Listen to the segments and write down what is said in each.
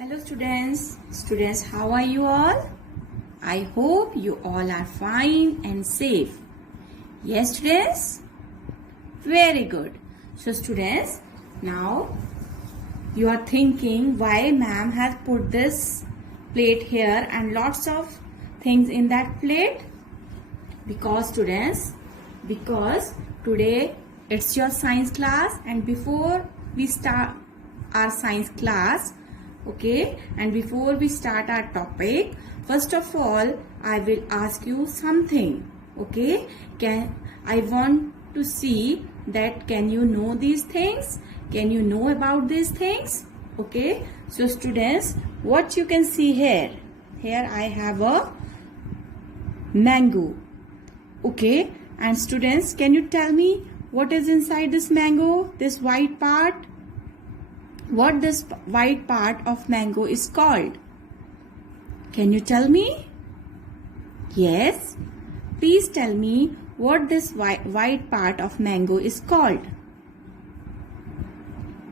Hello students, how are you all? I hope you all are fine and safe. Yes students? Very good. So students, now you are thinking why ma'am has put this plate here and lots of things in that plate? Because students, because today it's your science class and before we start our science class, okay, and before we start our topic, first of all I will ask you something, okay? I want to see that can you know these things, can you know about these things, okay? So students, what you can see here I have a mango, okay? And students, can you tell me what is inside this mango, this white part? What this white part of mango is called? Can you tell me? Yes. Please tell me what this white part of mango is called.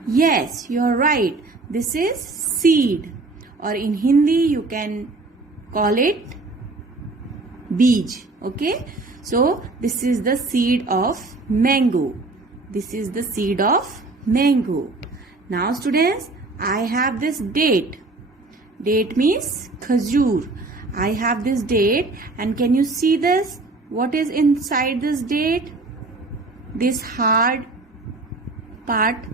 Yes, you are right. This is seed, or in Hindi you can call it beej. Okay. So this is the seed of mango. This is the seed of mango. Now students, I have this date. Date means khajur. I have this date and can you see this? What is inside this date? This hard part,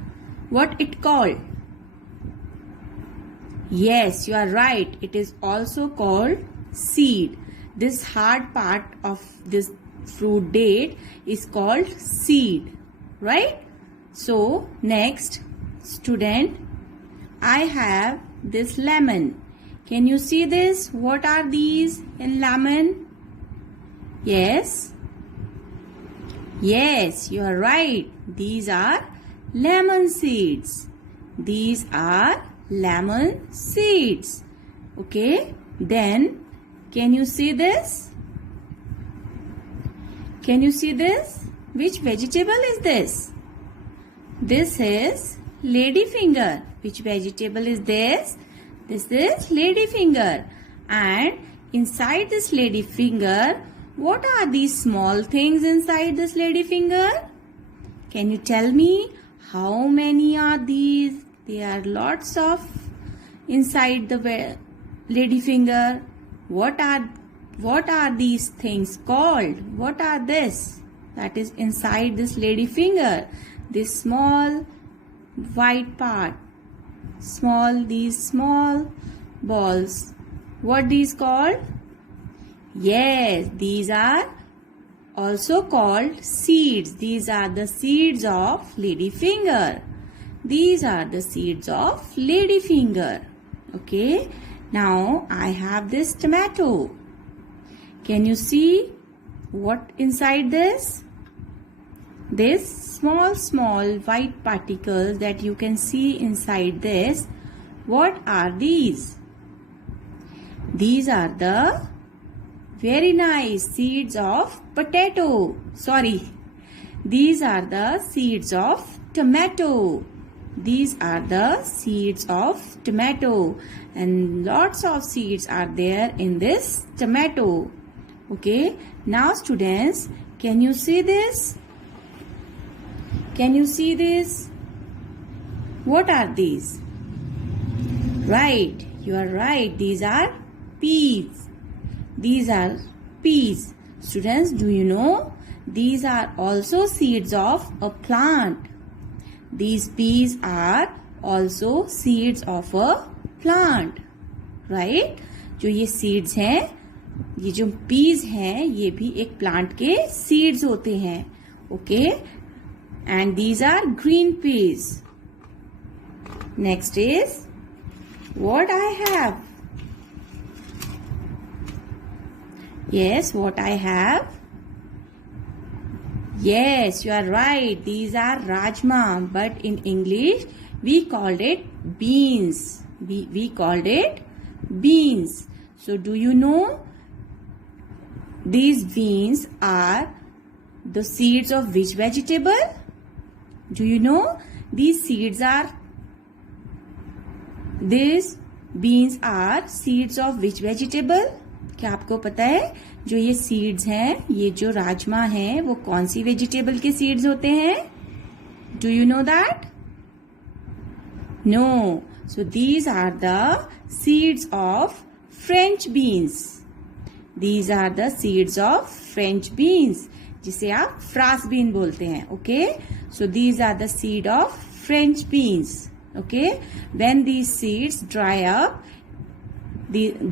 what it called? Yes, you are right. It is also called seed. This hard part of this fruit date is called seed, right? So next, student, I have this lemon. Can you see this? What are these in lemon? Yes. Yes, you are right. These are lemon seeds. These are lemon seeds. Okay. Then, can you see this? Can you see this? Which vegetable is this? This is ladyfinger. Which vegetable is this? This is ladyfinger. And inside this ladyfinger, what are these small things inside this ladyfinger? Can you tell me how many are these? There are lots of inside the ladyfinger. What are these things called? What are this? That is inside this ladyfinger. This small white part, these small balls, what these called? Yes, these are also called seeds. These are the seeds of ladyfinger. These are the seeds of ladyfinger. Okay, now I have this tomato. Can you see what inside this? This small white particles that you can see inside this, what are these? These are the very nice seeds of potato. Sorry, these are the seeds of tomato. These are the seeds of tomato and lots of seeds are there in this tomato. Okay, now students, can you see this? Can you see this? What are these? Right, you are right. These are peas. These are peas. Students, do you know? These are also seeds of a plant. These peas are also seeds of a plant. Right? जो ये seeds हैं, ये जो peas हैं, ये भी एक plant के seeds होते हैं. Okay? And these are green peas. Next is what I have. Yes, what I have? Yes, you are right. These are rajma, but in English we called it beans. We called it beans. So do you know these beans are the seeds of which vegetable? Do you know these seeds are this beans are seeds of which vegetable? क्या आपको पता है जो ये seeds हैं, ये जो राजमा हैं, वो कौन सी वेजिटेबल के सीड्स होते हैं? Do you know that? No. So these are the seeds of French beans. These are the seeds of French beans, जिसे आप फ्रांस बीन बोलते हैं. Okay, so these are the seed of French beans. Okay, when these seeds dry up,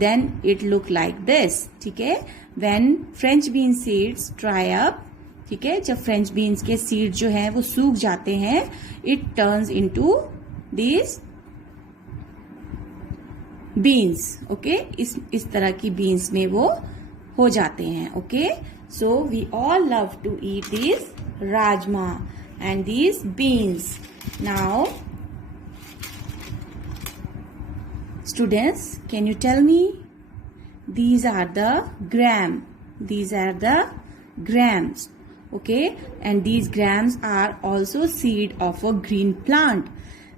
then it look like this. ठीक है, when French bean seeds dry up, ठीक है, जब French beans के seeds जो हैं वो सूख जाते हैं, it turns into these beans. Okay, इस तरह की beans में वो हो जाते हैं. Okay, so we all love to eat these rajma and these beans. Now, students, can you tell me? These are the gram. These are the grams. Okay, and these grams are also seed of a green plant.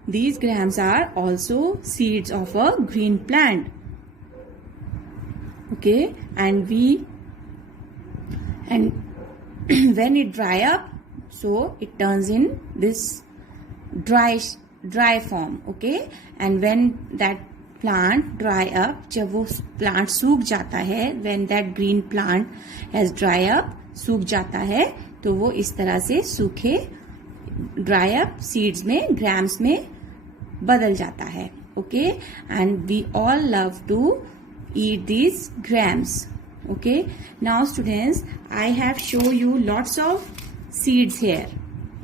These grams are also seeds of a green plant. Okay, and when it dry up, so it turns in this dry form. Okay, and when that plant dry up, जब वो plant सूख जाता है, when that green plant has dry up, सूख जाता है, तो वो इस तरह से सूखे dry up seeds में, grams में बदल जाता है. Okay, and we all love to eat these grams. Okay, now students, I have show you lots of seeds here,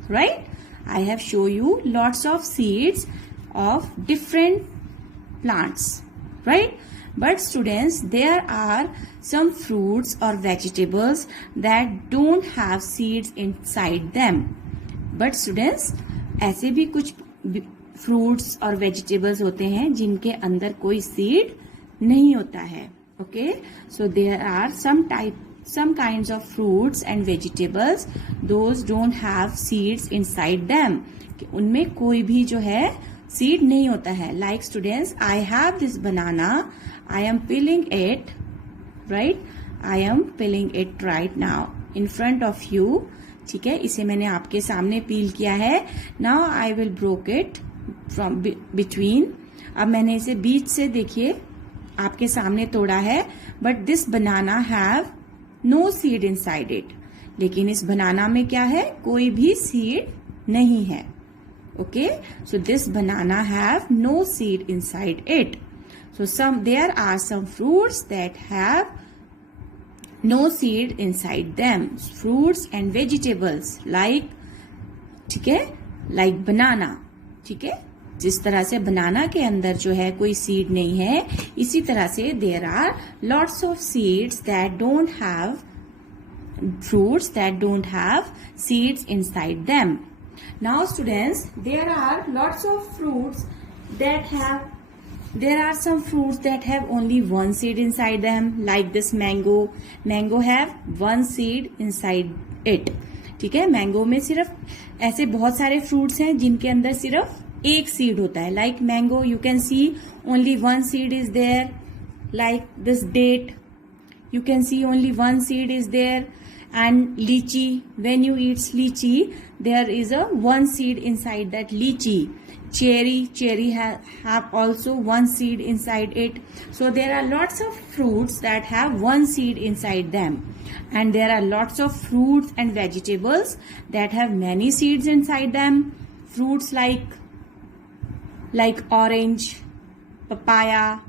right? I have show you lots of seeds of different plants, right? But students, there are some fruits or vegetables that don't have seeds inside them. But students, ऐसे भी कुछ fruits और vegetables होते हैं जिनके अंदर कोई seed नहीं होता है. Okay, so there are some kinds of fruits and vegetables, those don't have seeds inside them. उनमें कोई भी जो है सीड नहीं होता है. Like students, I have this banana. I am peeling it, right? I am peeling it right now in front of you. ठीक है, इसे मैंने आपके सामने पील किया है. Now I will broke it from between. अब मैंने इसे बीच से देखिए आपके सामने तोड़ा है. But this banana have no seed inside it. लेकिन इस बनाना में क्या है? कोई भी सीड नहीं है. Okay, so this banana have no seed inside it. So there are some fruits that have no seed inside them. Fruits and vegetables like, ठीक है, like banana. ठीक है, जिस तरह से बनाना के अंदर जो है कोई सीड नहीं है, इसी तरह से there are lots of seeds that don't have fruits that don't have seeds inside them. Now students, there are lots of fruits that have, there are some fruits that have only one seed inside them, like this mango. Mango have one seed inside it. ठीक है, mango में सिर्फ ऐसे बहुत सारे fruits हैं जिनके अंदर सिर्फ एक सीड होता है. Like mango, you can see only one seed is there. Like this date, you can see only one seed is there. And lychee, when you eat lychee, there is a one seed inside that lychee. Cherry have also one seed inside it. So there are lots of fruits that have one seed inside them, and there are lots of fruits and vegetables that have many seeds inside them. Fruits like orange, papaya,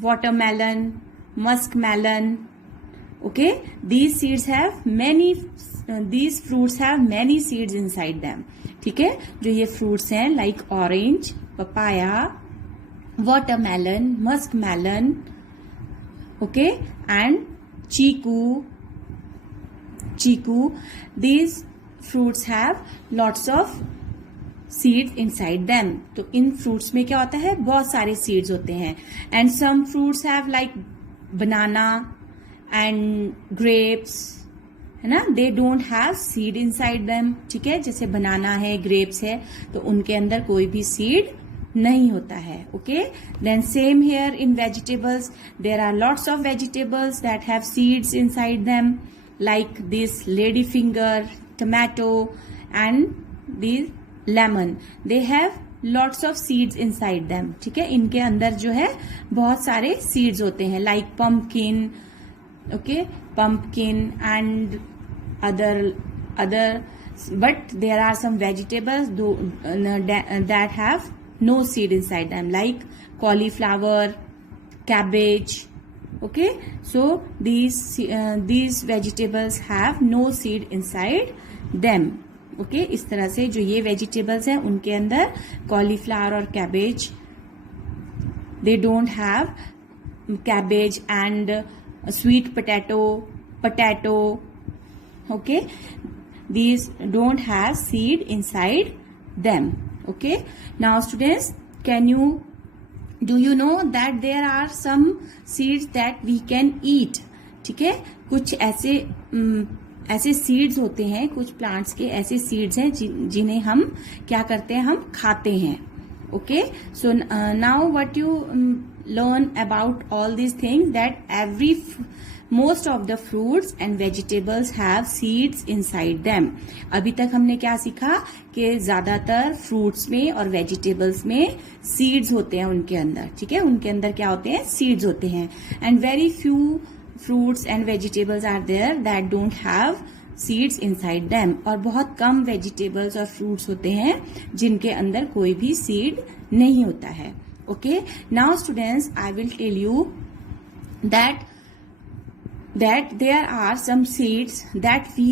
watermelon, muskmelon. Okay, these fruits have many seeds inside them. ठीक है, जो ये fruits हैं like orange, papaya, watermelon, muskmelon, okay, and chiku. These fruits have lots of seeds inside them. तो इन fruits में क्या होता है? बहुत सारे seeds होते हैं. And some fruits have like banana and grapes, है ना, they don't have seed inside them. ठीक है, जैसे बनाना है, grapes है, तो उनके अंदर कोई भी seed नहीं होता है. Okay, then same here in vegetables. There are lots of vegetables that have seeds inside them, like this lady finger, tomato and these lemon. They have lots of seeds inside them. ठीक है, इनके अंदर जो है बहुत सारे seeds होते हैं, like pumpkin, okay, pumpkin and other, but there are some vegetables that have no seed inside them, like cauliflower, cabbage. Okay, so these vegetables have no seed inside them. Okay, इस तरह से जो ये vegetables हैं उनके अंदर cauliflower और cabbage, they don't have cabbage and sweet potato. Okay, these don't have seed inside them. Okay, now students, do you know that there are some seeds that we can eat? ठीक है, कुछ ऐसे seeds होते हैं, कुछ plants के ऐसे seeds हैं जिन्हें हम क्या करते हैं, हम खाते हैं. Okay, so now what you learn about all these things, that most of the fruits and vegetables have seeds inside them. अभी तक हमने क्या सीखा कि ज्यादातर फ्रूट्स में और वेजिटेबल्स में सीड्स होते हैं उनके अंदर. ठीक है, उनके अंदर क्या होते हैं, सीड्स होते हैं. And very few fruits and vegetables are there that don't have seeds inside them. और बहुत कम vegetables और fruits होते हैं जिनके अंदर कोई भी seed नहीं होता है. Okay, now students, I will tell you that there are some seeds that we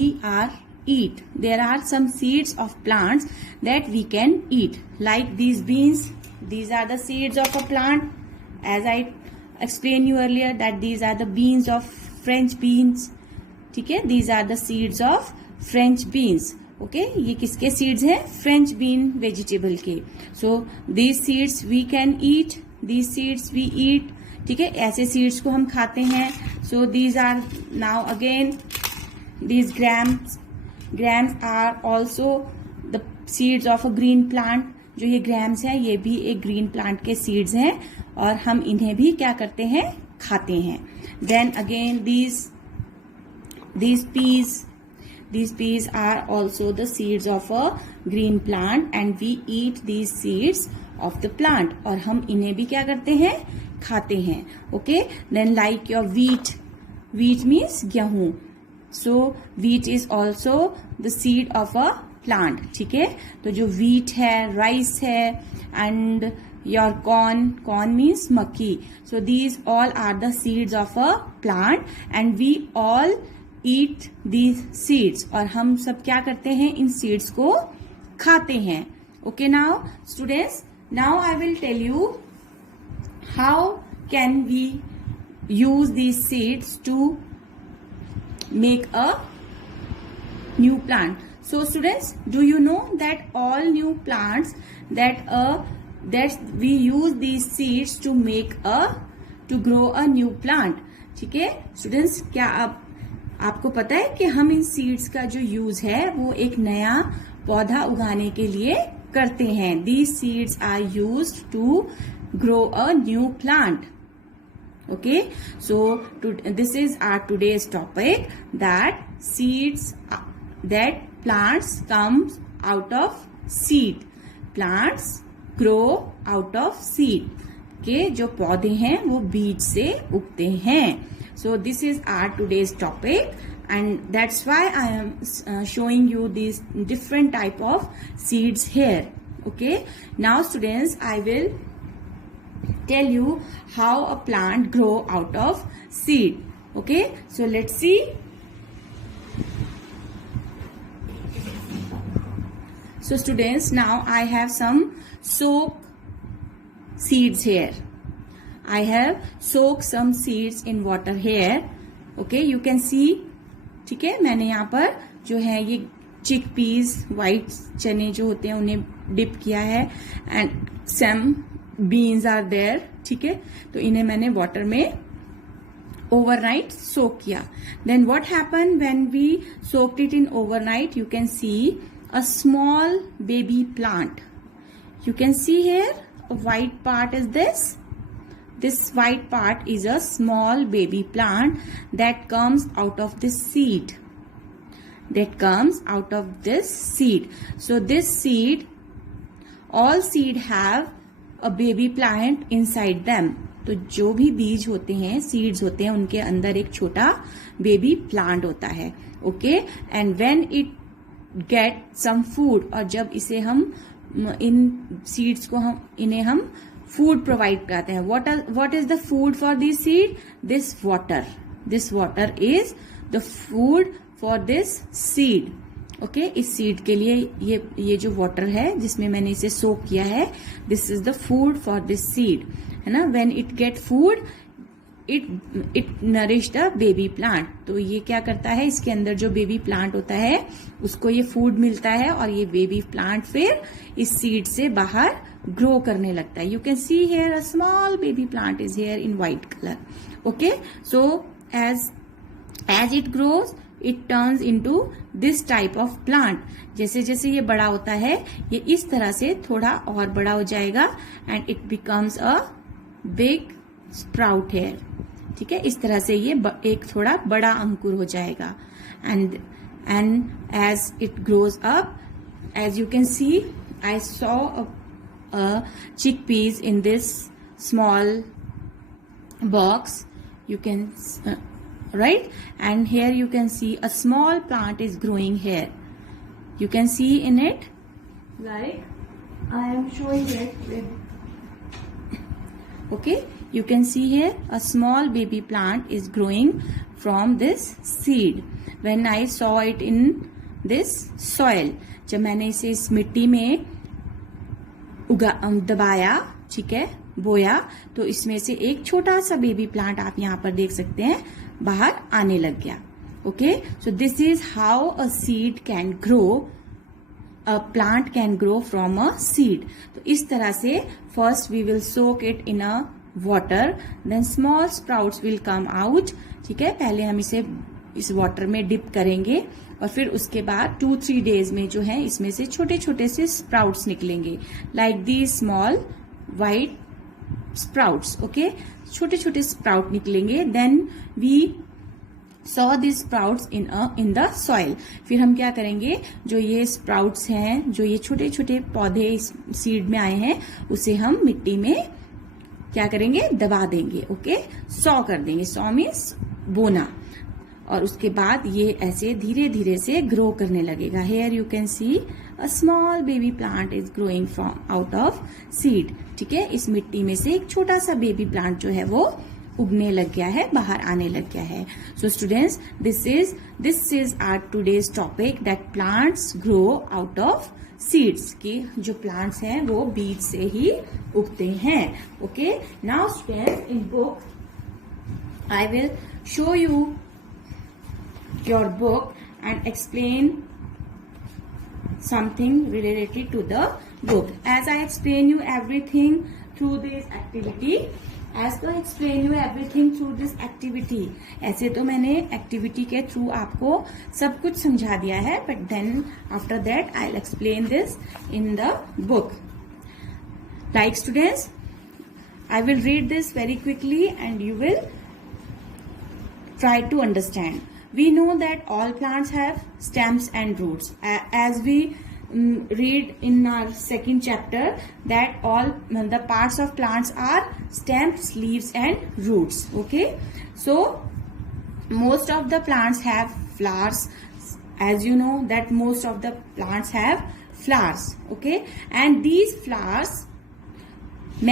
eat. There are some seeds of plants that we can eat, like these beans. These are the seeds of a plant, as I explained you earlier that these are the beans of French beans. ठीक है, these are the seeds of French beans. Okay, ये किसके seeds हैं, French bean vegetable के. So these seeds we can eat, these seeds we eat. ठीक है, ऐसे seeds को हम खाते हैं. So these are now again these grams are also the seeds of a green plant. जो ये ग्राम्स हैं ये भी एक ग्रीन प्लांट के सीड्स हैं और हम इन्हें भी क्या करते हैं, खाते हैं. Then again these peas are also the seeds of a green plant and we eat these seeds of the plant. और हम इन्हें भी क्या करते हैं, खाते हैं. Okay, then like your wheat means गेहूं. सो wheat is also the seed of a plant. ठीक है, तो जो wheat है, राइस है, एंड योर corn means मक्की. So these all are the seeds of a plant and we all eat these seeds. और हम सब क्या करते हैं, इन seeds को खाते हैं. Okay, now students, now I will tell you how can we use these seeds to make a new plant. So students, do you know that all new plants that we use these seeds to grow a new plant. ठीक है students, क्या आपको पता है कि हम इन seeds का जो यूज है वो एक नया पौधा उगाने के लिए करते हैं. These seeds are used to grow a new plant. Okay, so this is our today's topic, that plants comes out of seed. Plants grow out of seed. के जो पौधे हैं वो बीज से उगते हैं. So this is our today's topic and that's why I am showing you these different type of seeds here. Okay, now students, I will tell you how a plant grow out of seed. Okay, so let's see. So students, now I have some soak seeds here. I have soaked some seeds in water here. Okay, you can see. ठीक है, मैंने यहाँ पर जो है ये चिक Ps, white चने जो होते हैं उन्हें डिप किया है and some beans are there. ठीक है, तो इन्हें मैंने वाटर में ओवरनाइट सोक किया. Then what happen when we soaked it in overnight, you can see a small baby plant. You can see here. white part is this? This white part is a small baby plant that comes out of this seed. That comes out of this seed. So this seed, all seed have a baby plant inside them. तो जो भी बीज होते हैं, seeds होते हैं, उनके अंदर एक छोटा बेबी प्लांट होता है. Okay, and when it get some food, और जब इसे हम इन सीड्स को इन्हें हम फूड प्रोवाइड कराते हैं. What is the food for this seed? This water. This water is the food for this seed. Okay, इस सीड के लिए ये जो वाटर है जिसमें मैंने इसे सोक किया है, this is the food for this seed, है ना. When it get food, it nourish the baby plant. तो ये क्या करता है, इसके अंदर जो बेबी प्लांट होता है उसको ये फूड मिलता है, और ये बेबी प्लांट फिर इस सीड से बाहर ग्रो करने लगता है. You can see here a small baby plant is here in white colour. Okay, so as it grows it turns into this type of plant. जैसे जैसे ये बड़ा होता है, ये इस तरह से थोड़ा और बड़ा हो जाएगा, and it becomes a big sprout here. ठीक है, इस तरह से ये एक थोड़ा बड़ा अंकुर हो जाएगा. And as it grows up, as you can see, I saw a chickpeas in this small box. You can right, and here you can see a small plant is growing here. You can see in it, like I am showing it with, okay, you can see here a small baby plant is growing from this seed. When I saw it in this soil, जब मैंने इसे इस मिट्टी में दबाया, ठीक है, बोया, तो इसमें से एक छोटा सा बेबी प्लांट आप यहाँ पर देख सकते हैं बाहर आने लग गया. Okay, so this is how a seed can grow, a plant can grow from a seed. तो इस तरह से first we will soak it in a water, then small sprouts will come out. ठीक है, पहले हम इसे इस वाटर में डिप करेंगे, और फिर उसके बाद 2-3 डेज में जो है इसमें से छोटे छोटे से स्प्राउट्स निकलेंगे, like the small white sprouts. Okay, छोटे छोटे स्प्राउट निकलेंगे. Then we sow this sprouts in the soil. फिर हम क्या करेंगे, जो ये स्प्राउट्स हैं, जो ये छोटे छोटे पौधे इस सीड में आए हैं, उसे हम मिट्टी में क्या करेंगे, दबा देंगे. ओके, सॉ कर देंगे. सॉ मीन्स बोना. और उसके बाद ये ऐसे धीरे धीरे से ग्रो करने लगेगा. Here you can see a small baby plant is growing from out of seed. ठीक है, इस मिट्टी में से एक छोटा सा बेबी प्लांट जो है वो उगने लग गया है, बाहर आने लग गया है. सो students, this is our today's topic, that plants grow out of seeds. की जो प्लांट्स हैं वो बीज से ही उगते हैं. Okay, now students, in book I will show you your book and explain something related to the book. As I explain you everything through this activity, ऐसे तो मैंने एक्टिविटी के थ्रू आपको सब कुछ समझा दिया है, but then after that I will explain this in the book. Like students, I will read this very quickly and you will try to understand. We know that all plants have stems and roots. As we read in our second chapter, that all the parts of plants are stems, leaves and roots. Okay, so most of the plants have flowers. As you know that most of the plants have flowers. Okay, and these flowers,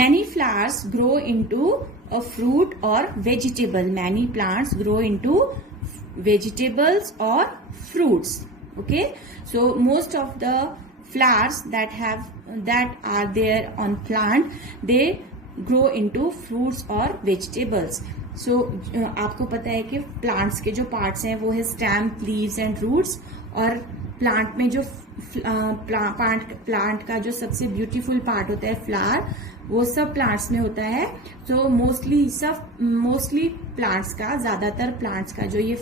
many flowers grow into a fruit or vegetable. Many plants grow into vegetables or fruits. Okay, so most of the flowers that are there on plant, they grow into fruits or vegetables. So आपको पता है कि plants के जो parts हैं वो है stem, leaves and roots. और plant में जो plant का जो सबसे beautiful part होता है flower, वो सब प्लांट्स में होता है. तो मोस्टली प्लांट्स का, ज्यादातर प्लांट्स का जो ये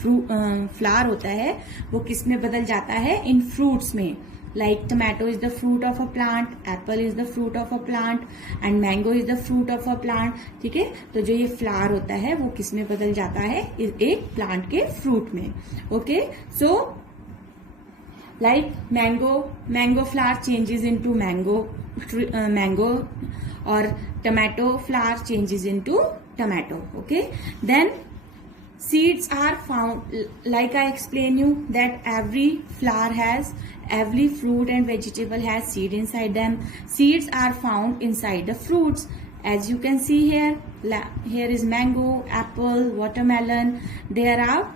फ्लावर होता है वो किस में बदल जाता है, इन फ्रूट्स में. Like tomato is the fruit of a plant, apple is the fruit of a plant, and mango is the fruit of a plant. ठीक है, तो जो ये फ्लावर होता है वो किस में बदल जाता है? एक प्लांट के फ्रूट में. Okay, so like mango flower changes into mango, or tomato flower changes into tomato. Okay, then seeds are found, like I explain you that every fruit and vegetable has seed inside them. Seeds are found inside the fruits, as you can see here. Here is mango, apple, watermelon. There are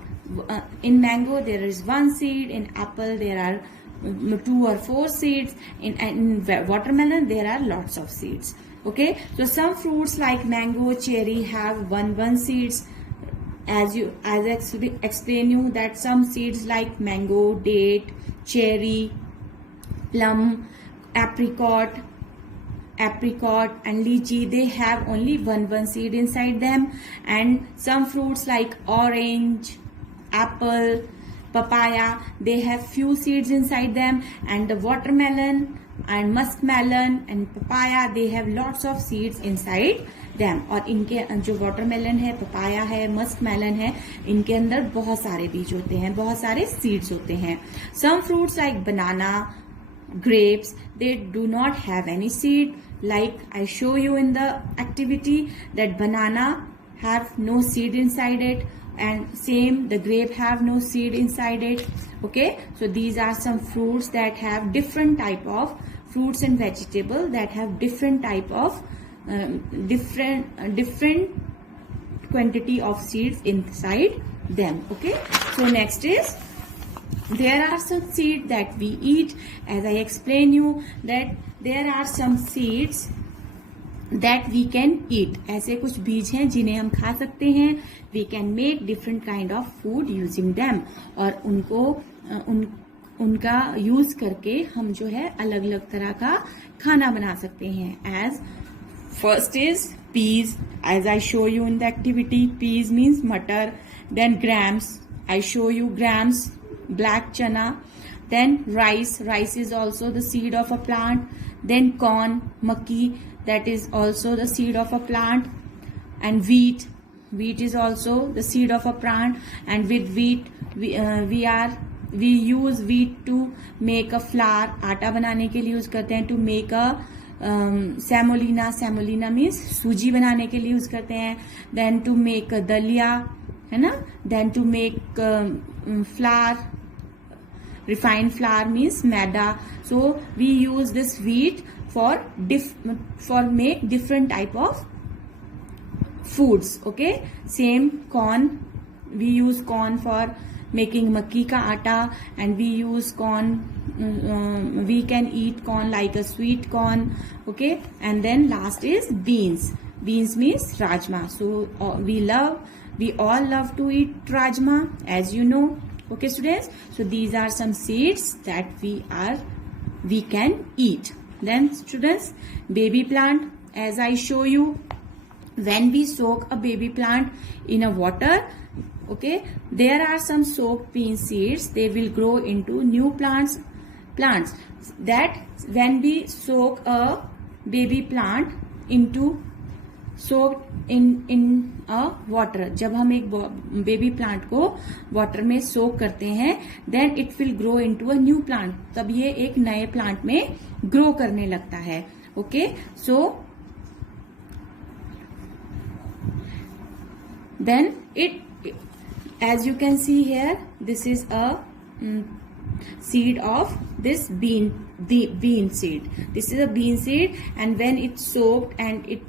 in mango there is one seed, in apple there are 2 or 4 seeds, in watermelon there are lots of seeds. Okay, so some fruits like mango, cherry have one seeds. As I explain you that some seeds like mango, date, cherry, plum, apricot and lychee, they have only one seed inside them. And some fruits like orange, apple, papaya, they have few seeds inside them. And the watermelon and muskmelon and papaya, they have lots of seeds inside them. और इनके जो watermelon है, papaya है, muskmelon है, इनके अंदर बहुत सारे बीज होते हैं, बहुत सारे सीड्स होते हैं. Some fruits like banana, grapes, they do not have any seed. Like I show you in the activity that banana have no seed inside it, and same the grape have no seed inside it. Okay, so these are some fruits that have different type of fruits and vegetable that have different type of different quantity of seeds inside them. Okay, so next is there are some seeds that we eat. As I explain you that there are some seeds that we can eat. ऐसे कुछ बीज हैं जिन्हें हम खा सकते हैं. We can make different kind of food using them. और उनका यूज करके हम जो है अलग अलग तरह का खाना बना सकते हैं. As first is peas. As I show you in the activity, peas means matar. Then grams. I show you grams, black chana. Then rice. Rice is also the seed of a plant. Then corn, makki, that is also the seed of a plant. And wheat. Wheat is also the seed of a plant. And with wheat, we use wheat to make a flour. आटा बनाने के लिए use करते हैं. To make a semolina. Semolina means सूजी बनाने के लिए यूज करते हैं. Then to make a dalia, है ना. Then to make flour. Refined flour means maida. So we use this wheat for make different type of foods. Okay, same corn. We use corn for making makki ka atta, and we use corn. We can eat corn like a sweet corn. Okay, and then last is beans. Beans means rajma. So we all love to eat rajma, as you know. Okay, students. So these are some seeds that we can eat. Then students, baby plant. As I show you, when we soak a baby plant in a water, okay, there are some soaked bean seeds. They will grow into new plants. That when we soak a baby plant soaked in a water, जब हम एक baby plant को water में सोक करते हैं, then it will grow into a new plant. तब ये एक नए प्लांट में ग्रो करने लगता है. Okay, so then as you can see here, this is a seed of this bean seed. This is a bean seed, and when it's soaked and it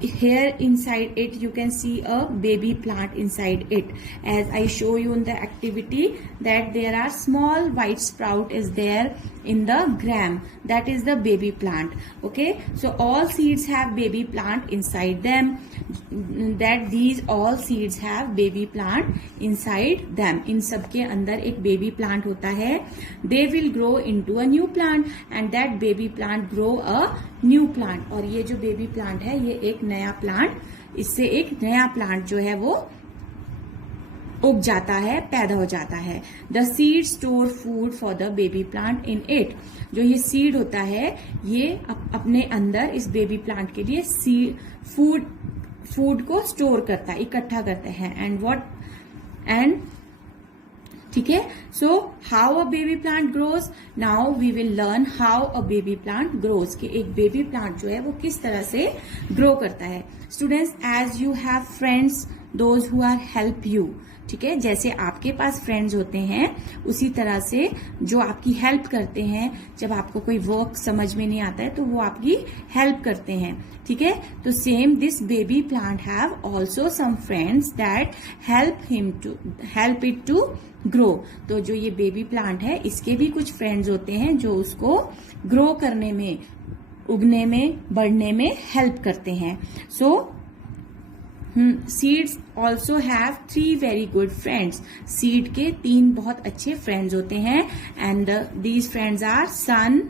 here inside it you can see a baby plant inside it. As I show you in the activity that there are small white sprout is there in the gram. That is the baby plant. Okay, so all seeds have baby plant inside them. That these all seeds have baby plant inside them. इन सब के अंदर एक baby plant होता है. They will grow into a new plant, and that baby plant grow a new plant. और ये जो baby plant है ये एक नया plant, इससे एक नया plant जो है वो उग जाता है, पैदा हो जाता है। The seed store food for the baby plant in it. जो ये सीड होता है ये अपने अंदर इस बेबी प्लांट के लिए फूड को स्टोर करता है, इकट्ठा करते हैं। एंड ठीक है, so how a baby plant grows. Now we will learn how a baby plant grows, कि एक बेबी प्लांट जो है वो किस तरह से ग्रो करता है। Students, as you have friends those who are help you, ठीक है, जैसे आपके पास फ्रेंड्स होते हैं उसी तरह से जो आपकी हेल्प करते हैं, जब आपको कोई वर्क समझ में नहीं आता है तो वो आपकी हेल्प करते हैं, ठीक है। तो same this baby plant have also some friends that help it to grow. तो जो ये बेबी प्लांट है इसके भी कुछ फ्रेंड्स होते हैं जो उसको ग्रो करने में, उगने में, बढ़ने में हेल्प करते हैं। So seeds also have 3 very good friends. Seed के 3 बहुत अच्छे फ्रेंड्स होते हैं and these friends are sun,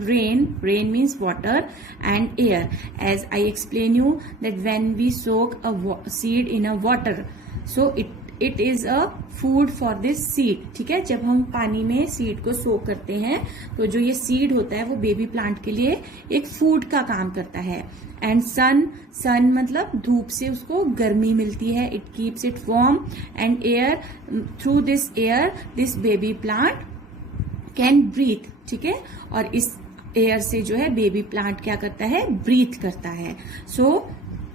rain means water, and air. As I explain you that when we soak a seed in a water, so it is a food for this seed, ठीक है। जब हम पानी में seed को सोक करते हैं तो जो ये सीड होता है वो बेबी प्लांट के लिए एक फूड का काम करता है। एंड सन मतलब धूप से उसको गर्मी मिलती है, it keeps it warm. And air, through this air this baby plant can breathe, ठीक है। और इस एयर से जो है बेबी प्लांट क्या करता है, ब्रीथ करता है। So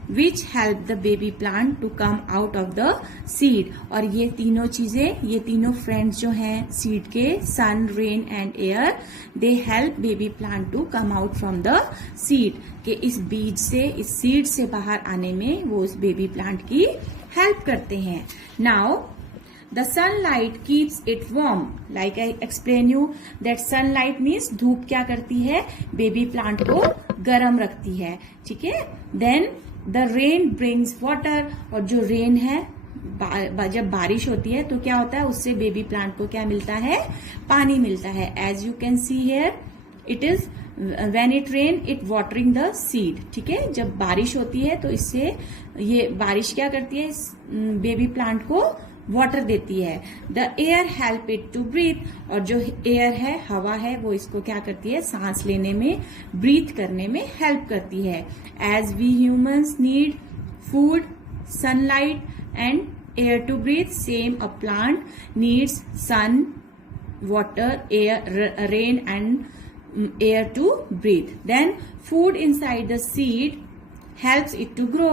which help the baby plant to come out of the seed. और ये तीनों चीजें, ये तीनों फ्रेंड्स जो हैं सीड के, sun, rain and air, they help baby plant to come out from the seed, कि इस बीज से, इस सीड से बाहर आने में वो उस बेबी प्लांट की हेल्प करते हैं। Now the sunlight keeps it warm, like I explain you that sunlight means धूप क्या करती है, बेबी प्लांट को गर्म रखती है, ठीक है। then the rain brings water, और जो रेन है, जब बारिश होती है तो क्या होता है, उससे बेबी प्लांट को क्या मिलता है, पानी मिलता है। as you can see here it is when it rain it watering the seed, ठीक है। जब बारिश होती है तो इससे ये बारिश क्या करती है, बेबी प्लांट को वाटर देती है। The air help it to breathe, और जो एयर है, हवा है, वो इसको क्या करती है, सांस लेने में, ब्रीथ करने में हेल्प करती है। As we humans need food, sunlight and air to breathe, same a plant needs sun, water, air, rain and air to breathe. Then food inside the seed helps it to grow,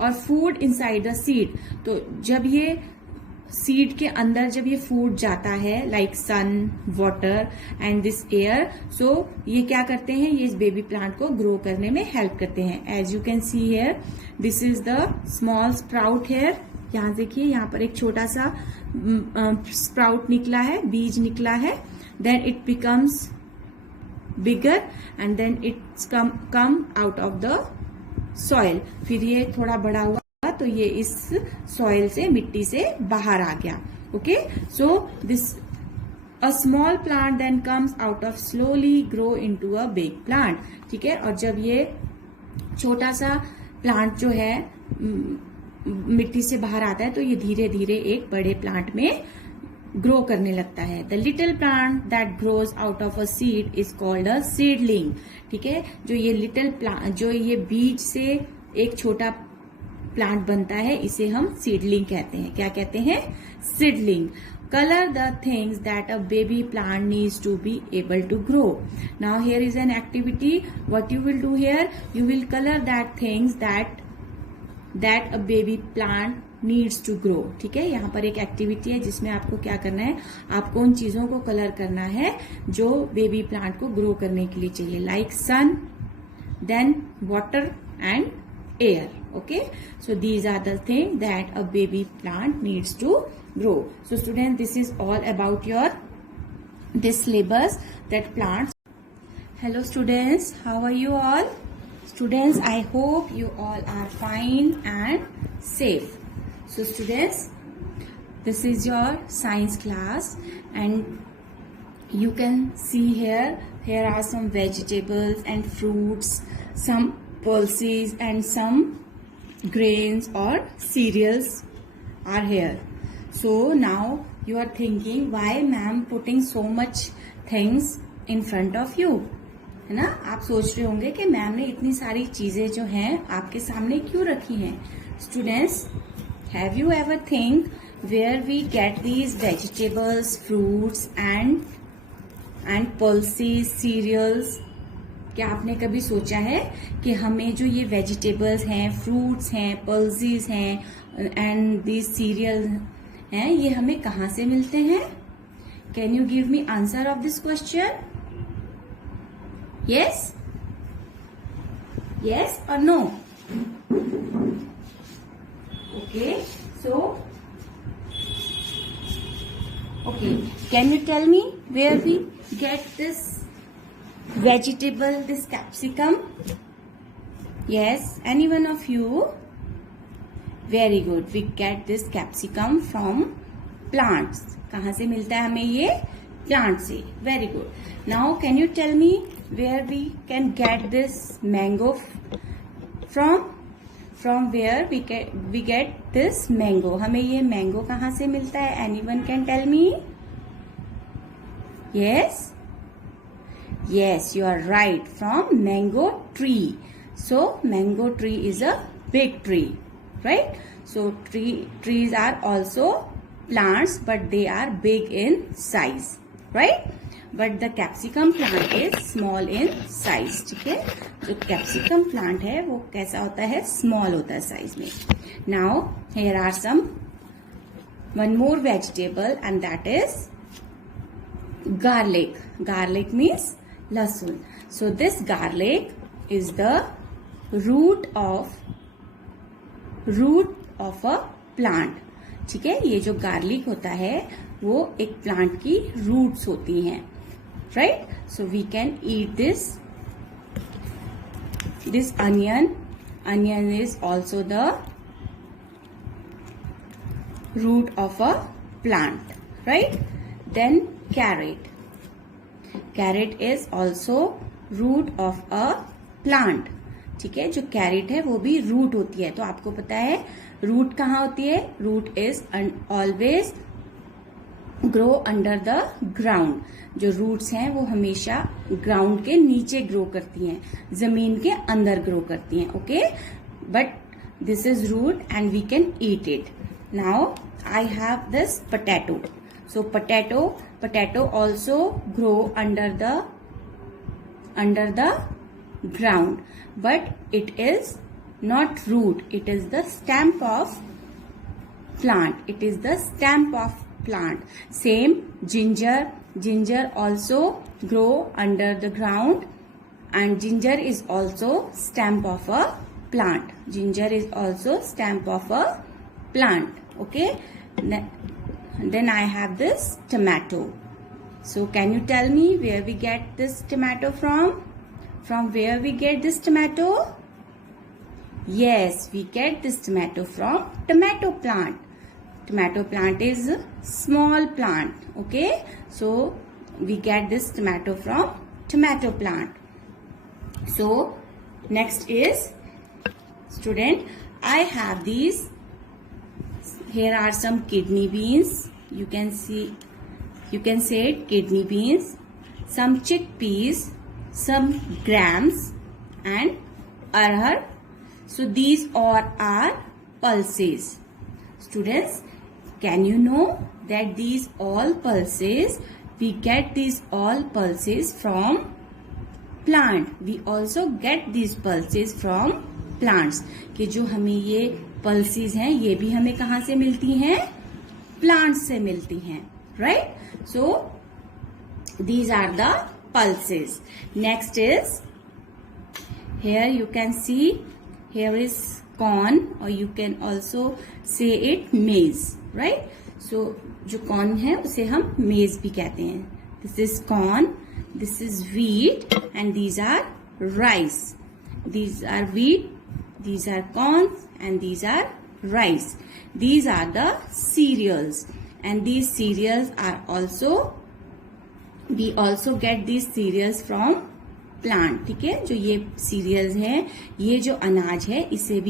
और food inside the seed, तो जब ये seed के अंदर जब ये food जाता है, like sun, water and this air, so ये क्या करते हैं, ये इस बेबी प्लांट को ग्रो करने में हेल्प करते हैं। As you can see here this is the small sprout here. यहाँ देखिए, यहाँ पर एक छोटा सा स्प्राउट निकला है, बीज निकला है। Then it becomes bigger and then it's come out of the soil. फिर ये थोड़ा बड़ा हुआ तो ये इस सॉइल से, मिट्टी से बाहर आ गया। Okay, so this a small plant then comes out of slowly grow into a big plant, ठीक है। और जब ये छोटा सा प्लांट जो है मिट्टी से बाहर आता है तो ये धीरे धीरे एक बड़े प्लांट में ग्रो करने लगता है। The little plant that grows out of a seed is called a seedling, ठीक है। जो ये लिटिल प्लांट, जो ये बीज से एक छोटा प्लांट बनता है, इसे हम सीडलिंग कहते हैं। क्या कहते हैं, seedling. Color the things that a baby plant needs to be able to grow. Now here is an activity. What you will do here, you will color that things that a baby plant needs to grow, ठीक है। यहाँ पर एक activity है जिसमें आपको क्या करना है, आपको उन चीजों को कलर करना है जो बेबी प्लांट को ग्रो करने के लिए चाहिए, like sun, then water and air. Okay, so these are the things that a baby plant needs to grow. So students, this is all about your this syllabus that plants. Hello students, how are you all? Students, I hope you all are fine and safe. So students, this is your science class and you can see here are some vegetables and fruits, some pulses and some grains or cereals are here. So now you are thinking why ma'am putting so much things in front of you, है ना? आप सोच रहे होंगे कि ma'am ने इतनी सारी चीजें जो हैं आपके सामने क्यों रखी हैं. Students, have you ever think where we get these vegetables, fruits and pulses, cereals? क्या आपने कभी सोचा है कि हमें जो ये वेजिटेबल्स हैं, फ्रूट्स हैं, पल्सेस हैं एंड दीज सीरियल हैं, ये हमें कहाँ से मिलते हैं? Can you give me answer of this question? Yes, yes और no? Okay, so okay, can you tell me where we get this vegetable, this capsicum? Yes, any one of you? Very good. We get this capsicum from plants. कहाँ से मिलता है हमें ये? Plant से. Very good. Now can you tell me where we can get this mango from? From where we get this mango? हमें ये mango कहाँ से मिलता है? Anyone can tell me? Yes? Yes, you are right. From mango tree. So mango tree is a big tree, right? So trees are also plants, but they are big in size, right? But the capsicum plant is small in size. ठीक है? जो capsicum plant है वो कैसा होता है? Small होता है size में. Now here are some one more vegetable and that is garlic. Garlic means lasun. So this garlic is the root of a plant. ठीक है? ये जो garlic होता है वो एक plant की roots होती हैं. Right? So we can eat this onion. Onion is also the root of a plant. Right? Then carrot. Carrot is also root of a plant. ठीक है? जो कैरेट है वो भी रूट होती है. तो आपको पता है रूट कहाँ होती है? Root is always grow under the ground. जो रूट्स हैं वो हमेशा ग्राउंड के नीचे ग्रो करती हैं, जमीन के अंदर ग्रो करती हैं. Okay, but this is root and we can eat it. Now I have this potato. So potato also grow under the ground, but it is not root, it is the stem of plant. It is the stem of plant. Same ginger also grow under the ground, and ginger is also stem of a plant. Ginger is also stem of a plant. Okay, then I have this tomato. So can you tell me where we get this tomato from? From where we get this tomato? Yes, we get this tomato from tomato plant. Tomato plant is a small plant. Okay, so we get this tomato from tomato plant. So next is, student, I have these. Here are some kidney beans. You can say it, kidney beans. Some chickpeas. Some grams and arhar. So these all are pulses. Students, can you know that these all pulses, we get these all pulses from plant. We also get these pulses from plants. कि जो हमें ये pulses हैं ये भी हमें कहाँ से मिलती हैं? Plants से मिलती हैं. Right? So these are the pulses. Next is, here you can see, here is corn, or you can also say it maize, right? So जो corn है उसे हम maize भी कहते हैं. This is corn, this is wheat, and these are rice. These are wheat, these are corn, and these are rice. These are the cereals, and these cereals are also, we also get these cereals from plant. ठीक है? जो ये cereals हैं, ये जो अनाज है, ये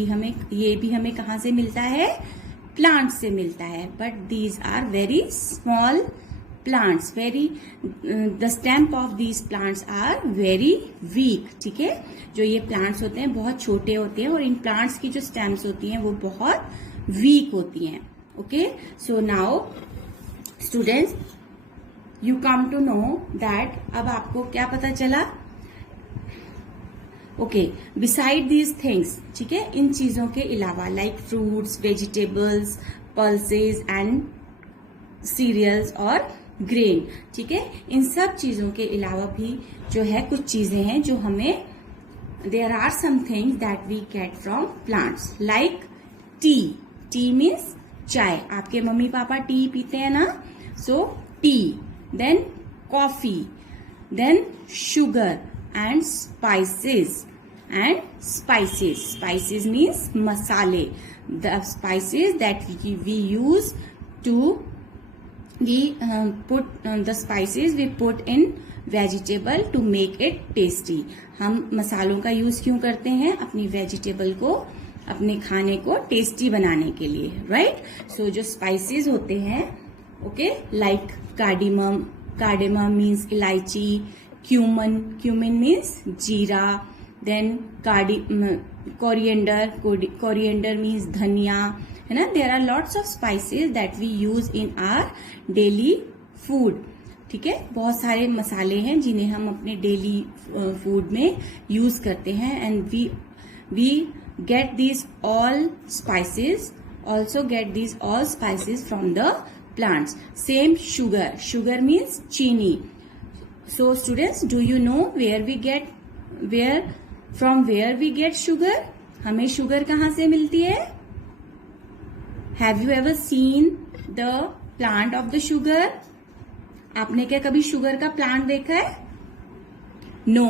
भी हमें कहाँ से मिलता है? प्लांट से मिलता है, but these are very small plants, very the stem of these plants are very weak. ठीक है, जो ये प्लांट्स होते हैं बहुत छोटे होते हैं और इन प्लांट्स की जो स्टेम्स होती हैं वो बहुत वीक होती हैं. Okay, so now students you come to know that, अब आपको क्या पता चला. ओके, बिसाइड दीज थिंग्स, ठीक है, इन चीजों के अलावा like fruits, vegetables, pulses and cereals और ग्रेन. ठीक है, इन सब चीजों के अलावा भी जो है कुछ चीजें हैं जो हमें, there are some things that we get from plants like tea. Tea means chai. आपके मम्मी पापा टी पीते हैं ना, so tea. Then coffee, then sugar and spices. Spices means masale, the spices that we use to put the spices we put in vegetable to make it tasty. हम मसालों का use क्यों करते हैं? अपनी वेजिटेबल को, अपने खाने को टेस्टी बनाने के लिए, राइट. सो जो स्पाइसेस होते हैं, ओके, लाइक कार्डेमम मीन्स इलायची, cumin means जीरा, then coriander means धनिया, है ना. There are lots of spices that we use in our daily food. ठीक है, बहुत सारे मसाले हैं जिन्हें हम अपने डेली फूड में यूज करते हैं. And we get these all spices, also get these all spices from the plants. Same sugar means चीनी. So students, do you know from where we get sugar? हमें शुगर कहाँ से मिलती है? Have you ever seen the plant of the sugar? आपने क्या कभी sugar का प्लांट देखा है? No,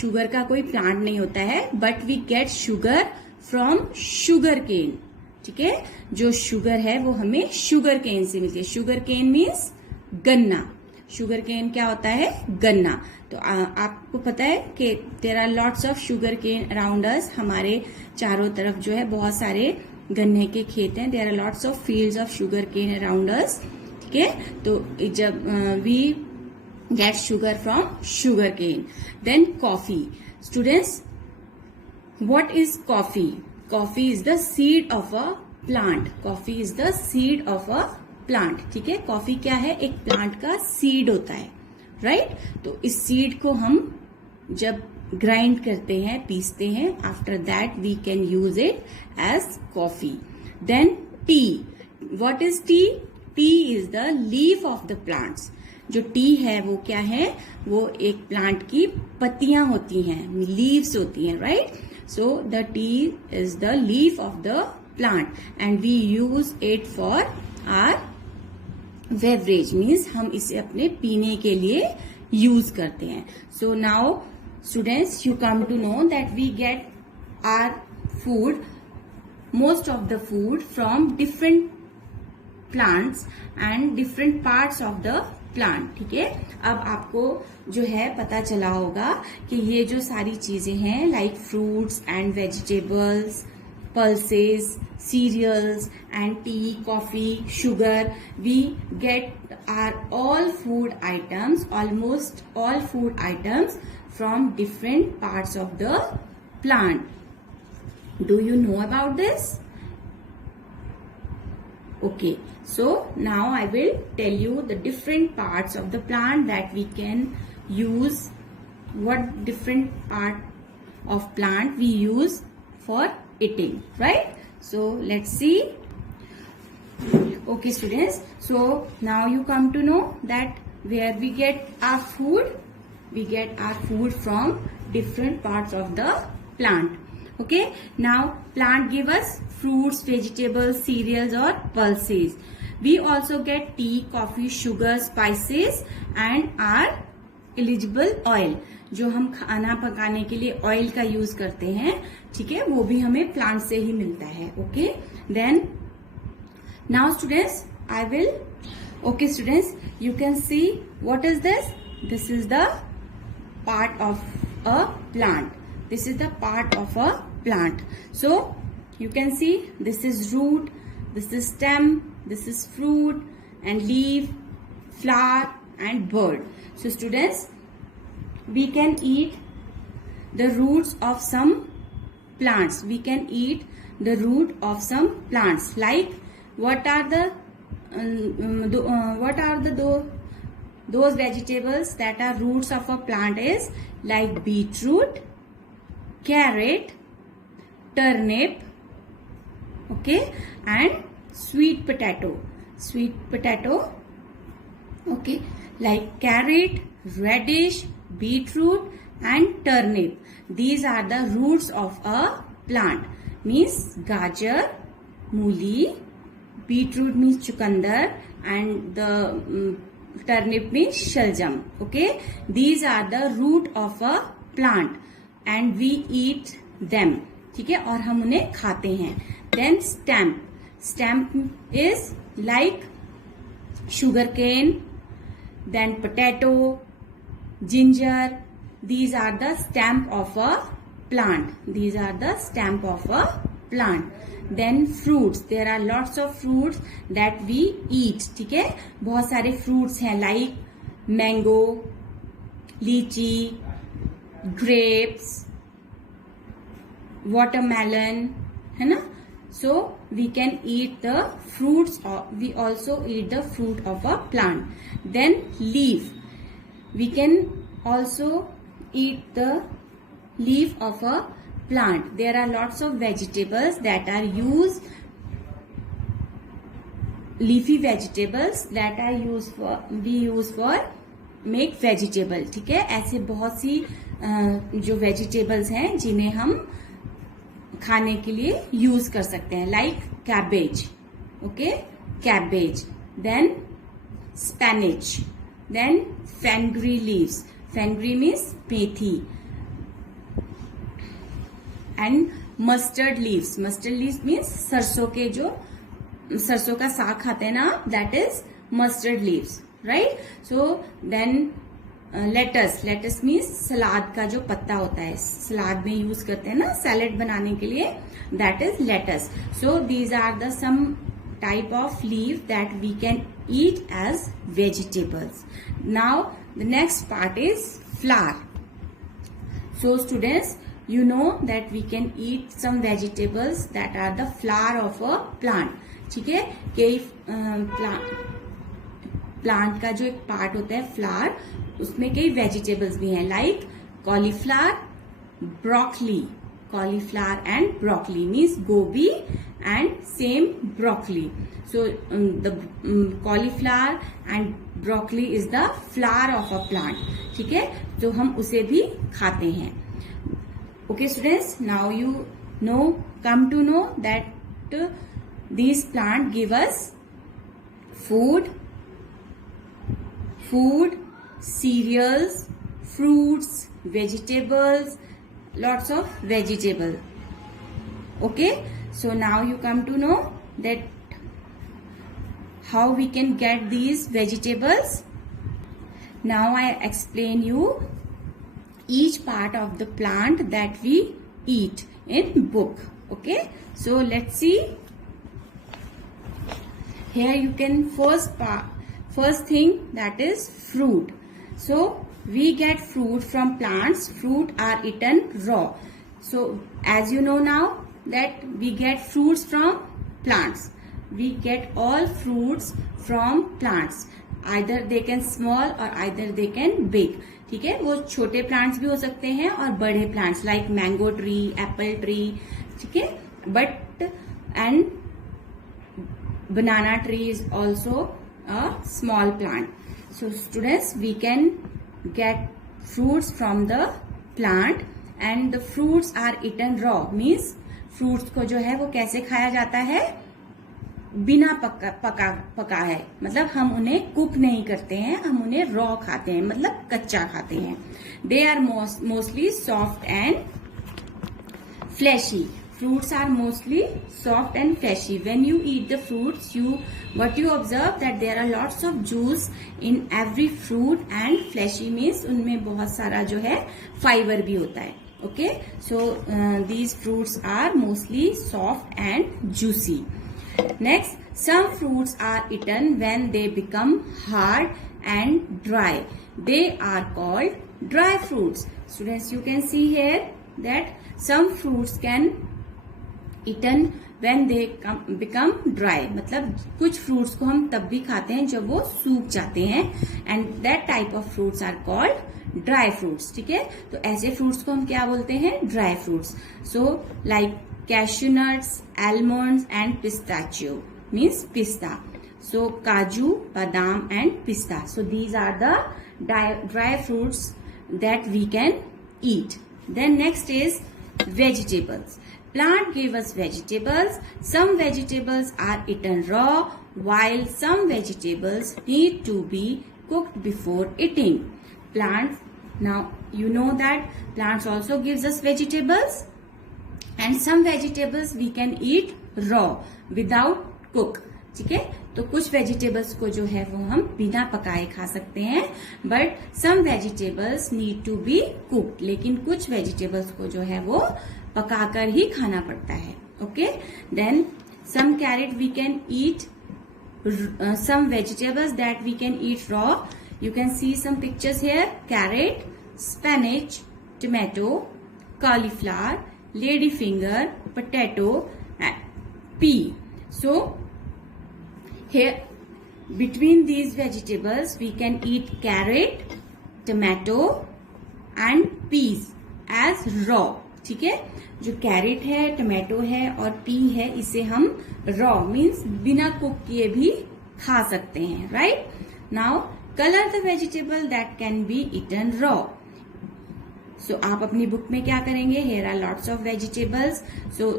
शुगर का कोई प्लांट नहीं होता है, but we get sugar from sugar cane. ठीक है, जो शुगर है वो हमें शुगर केन से मिलती है. शुगर केन मीन्स गन्ना. शुगर केन क्या होता है? गन्ना. तो आपको पता है कि there are lots of sugar cane around us. हमारे चारों तरफ जो है बहुत सारे गन्ने के खेत हैं. There are lots of fields of sugar cane around us. ठीक है, तो जब we get sugar from sugar cane. Then coffee. Students, what is coffee? Coffee is the seed of a plant. Coffee is the seed of a plant. ठीक है, coffee क्या है? एक plant का सीड होता है, राइट. तो इस सीड को हम जब ग्राइंड करते हैं, पीसते हैं, after that we can use it as coffee. Then tea. What is tea? Tea is the leaf of the plants. जो टी है वो क्या है? वो एक प्लांट की पत्तियां होती हैं, लीव्स होती हैं, right. So the tea is the leaf of the plant and we use it for our beverage. Means हम इसे अपने पीने के लिए यूज करते हैं. So now students, you come to know that we get our food, most of the food from different plants and different parts of the plant. ठीक है, अब आपको जो है पता चला होगा कि ये जो सारी चीजें हैं like fruits and vegetables, pulses, cereals and tea, coffee, sugar, we get our all food items, almost all food items from different parts of the plant. Do you know about this? Okay, so now I will tell you the different parts of the plant that we can use, what different part of plant we use for eating, right? So let's see. Okay students, so now you come to know that where we get our food. We get our food from different parts of the plant. Okay, now plant give us fruits, vegetables, cereals or pulses. We also get tea, coffee, sugar, spices and our eligible oil. जो हम खाना पकाने के लिए oil का use करते हैं, ठीक है, वो भी हमें प्लांट से ही मिलता है. Okay, then now students I will, okay students, you can see what is this. This is the part of a plant. This is the part of a plant. So you can see this is root, this is stem, this is fruit and leaf, flower and bird. So students, we can eat the roots of some plants. We can eat the root of some plants. Like what are the those vegetables that are roots of a plant is like beetroot, carrot, turnip, okay, and sweet potato. Sweet potato, okay, like carrot, radish, beetroot and turnip. These are the roots of a plant. Means gajar, mooli, beetroot means chukandar and the turnip means shaljam. Okay, these are the root of a plant and we eat them. ठीक है, और हम उन्हें खाते हैं. Then stamp. Stamp is like sugarcane, then potato, ginger. These are the stamp of a plant. These are the stamp of a plant. Then fruits. There are lots of fruits that we eat. ठीक है, बहुत सारे fruits हैं like mango, lychee, grapes, watermelon, है ना. So we can eat the fruits or we also eat the fruit of a plant. Then leaf. We can also eat the leaf of a plant. There are lots of vegetables that are used, leafy vegetables that are used for, we use for make vegetable. ठीक है, ऐसे बहुत सी जो vegetables हैं जिन्हें हम खाने के लिए यूज कर सकते हैं. Like cabbage, okay, cabbage. Then spinach, then fenugreek leaves. Fenugreek means methi. And mustard leaves. Mustard leaves means सरसों के जो सरसों का साग खाते हैं ना, that is mustard leaves, right. So then lettuce. Lettuce means सलाद का जो पत्ता होता है, सलाद में यूज करते हैं ना सैलेड बनाने के लिए, that is lettuce. So these are the some type of leave that we can eat as vegetables. Now the next part is flower. So students, you know that we can eat some vegetables that are the flower of a plant. ठीक है, कई plant का जो एक part होता है flower, उसमें कई वेजिटेबल्स भी हैं like cauliflower, broccoli. Cauliflower and broccoli means gobhi and same broccoli. So the cauliflower and broccoli is the flower of a plant. ठीक है, तो हम उसे भी खाते हैं. Okay students, now you come to know that these plants give us food, cereals, fruits, vegetables, lots of vegetables. Okay, so now you come to know that how we can get these vegetables. Now I explain you each part of the plant that we eat in book. Okay, so let's see. Here you can first thing that is fruit. So we get fruit from plants. Fruit are eaten raw. So as you know now that we get fruits from plants. We get all fruits from plants. Either they can small or either they can big. ठीक है, वो छोटे plants भी हो सकते हैं और बड़े plants like mango tree, Apple tree. ठीक है, but and banana tree is also a small plant. So students, we can get fruits from the plant and the fruits are eaten raw. Means fruits को जो है वो कैसे खाया जाता है, बिना पका है. मतलब हम उन्हें कुक नहीं करते हैं, हम उन्हें रॉ खाते हैं, मतलब कच्चा खाते हैं. They are mostly soft and fleshy. Fruits are mostly soft and fleshy. When you eat the fruits, what you observe that there are lots of juice in every fruit and fleshy means उनमें बहुत सारा जो है fibre भी होता है. Okay, so these fruits are mostly soft and juicy. Next, some fruits are eaten when they become hard and dry. They are called dry fruits. Students, you can see here that some fruits can eaten when they become dry. मतलब कुछ fruits को हम तब भी खाते हैं जब वो सूख जाते हैं, and that type of fruits are called dry fruits. ठीक है, तो ऐसे fruits को हम क्या बोलते हैं? Dry fruits. So like cashew nuts, almonds and pistachio means pista. So kaju, badam and pista. So these are the dry fruits that we can eat. Then next is vegetables. Plant give us vegetables. Some vegetables are eaten raw, while some vegetables need to be cooked before eating. Plants, now you know that plants also gives us vegetables, and some vegetables we can eat raw without cook. ठीक है, तो कुछ vegetables को जो है वो हम बिना पकाए खा सकते हैं, but some vegetables need to be cooked. लेकिन कुछ वेजिटेबल्स को जो है वो पकाकर ही खाना पड़ता है. Okay, then some carrot we can eat, some vegetables that we can eat raw. You can see some pictures here. Carrot, spinach, tomato, cauliflower, lady finger, potato and pea. So here between these vegetables we can eat carrot, tomato and peas as raw. ठीक है, जो carat है, tomato है और P है, इसे हम raw means बिना कुक किए भी खा सकते हैं. Right, now colour the vegetable that can be eaten raw. So आप अपनी बुक में क्या करेंगे? Here are lots of vegetables. So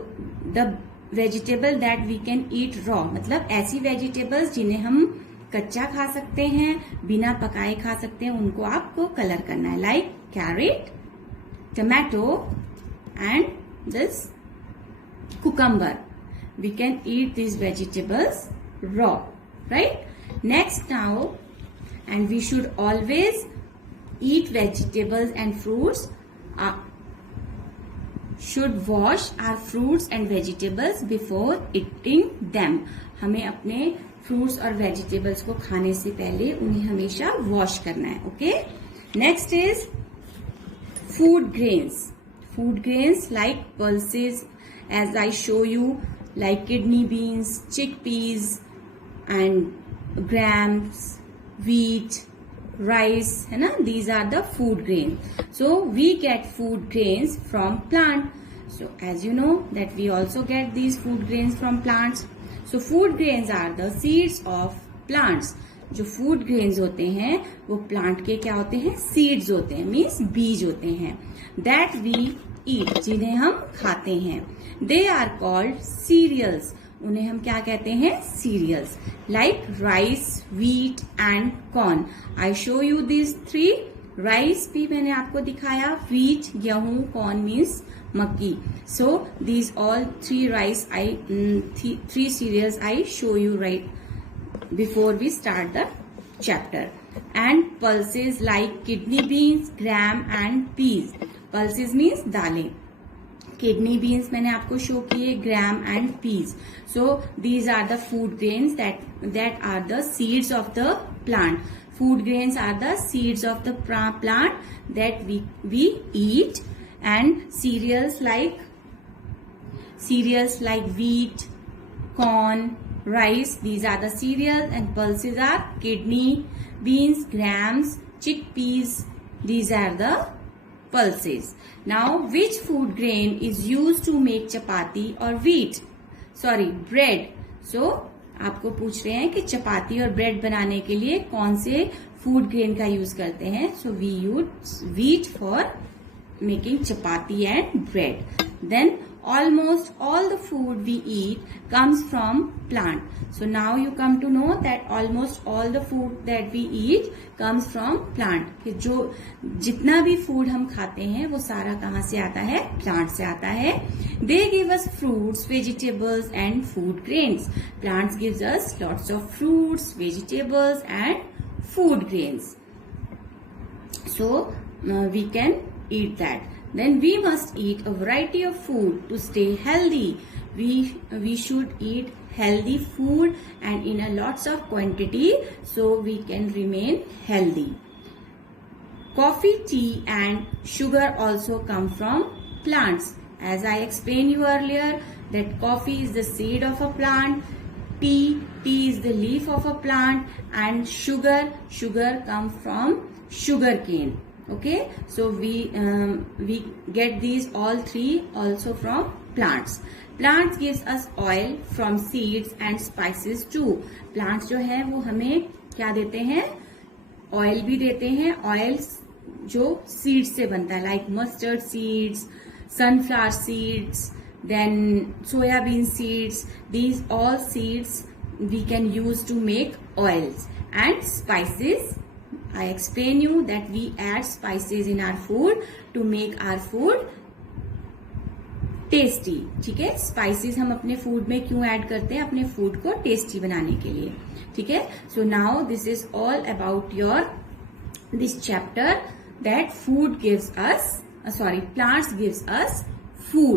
the vegetable that we can eat raw मतलब ऐसी वेजिटेबल्स जिन्हें हम कच्चा खा सकते हैं, बिना पकाए खा सकते हैं, उनको आपको कलर करना है. Like carat, tomato and this cucumber. We can eat these vegetables raw, right? Next now, and we should always eat vegetables and fruits. Should wash our fruits and vegetables before eating them. हमें अपने fruits और vegetables को खाने से पहले उन्हें हमेशा wash करना है. Okay? Next is food grains. Food grains like pulses, as I show you, like kidney beans, chickpeas and grams, wheat, rice, है ना? These are the food grains. So we get food grains from plant. So as you know that we also get these food grains from plants. So food grains are the seeds of plants. जो food grains होते हैं वो plant के क्या होते हैं? Seeds होते हैं, मीन्स बीज होते हैं. दैट वी ईट, जिन्हें हम खाते हैं. They are called cereals. उन्हें हम क्या कहते हैं? Cereals. Like rice, wheat and corn. I show you this three. Rice भी मैंने आपको दिखाया, व्हीट गेहूं, कॉर्न मीन्स मक्की. So these all three rice three cereals I show you right before we start the chapter. And pulses like kidney beans, gram and peas. Pulses means दालें. Kidney beans मैंने आपको show किए, gram and peas. So these are the food grains that are the seeds of the plant. Food grains are the seeds of the plant that we eat. And cereals like wheat, corn, rice, these are the cereals, and pulses are kidney beans, grams, chickpeas. These are the pulses. Now which food grain is used to make chapati or bread? So आपको पूछ रहे हैं कि चपाती और bread बनाने के लिए कौन से फूड ग्रेन का यूज करते हैं. So we use wheat for making chapati and bread. Then almost all the food we eat comes from plant. So now you come to know that almost all the food that we eat comes from plant. कि जो जितना भी food हम खाते हैं वो सारा कहाँ से आता है? Plant से आता है. They give us fruits, vegetables and food grains. Plants gives us lots of fruits, vegetables and food grains. So we can eat that. Then we must eat a variety of food to stay healthy. we should eat healthy food and in a lots of quantity so we can remain healthy. Coffee, tea and sugar also come from plants. As I explained you earlier that coffee is the seed of a plant, tea is the leaf of a plant, and sugar come from sugar cane. Okay, so we get these all three also from plants. Plants gives us oil from seeds and spices too. Plants जो है वो हमें क्या देते हैं? Oil भी देते हैं. ऑयल जो सीड्स से बनता है, like mustard seeds, sunflower seeds, then soyabean seeds. These all seeds we can use to make oils. And spices, I explain you that we add spices in our food to make our food tasty. ठीक है, spices हम अपने food में क्यों add करते हैं? अपने food को टेस्टी बनाने के लिए. ठीक है, so now this is all about your this chapter that food gives us, plants gives us food.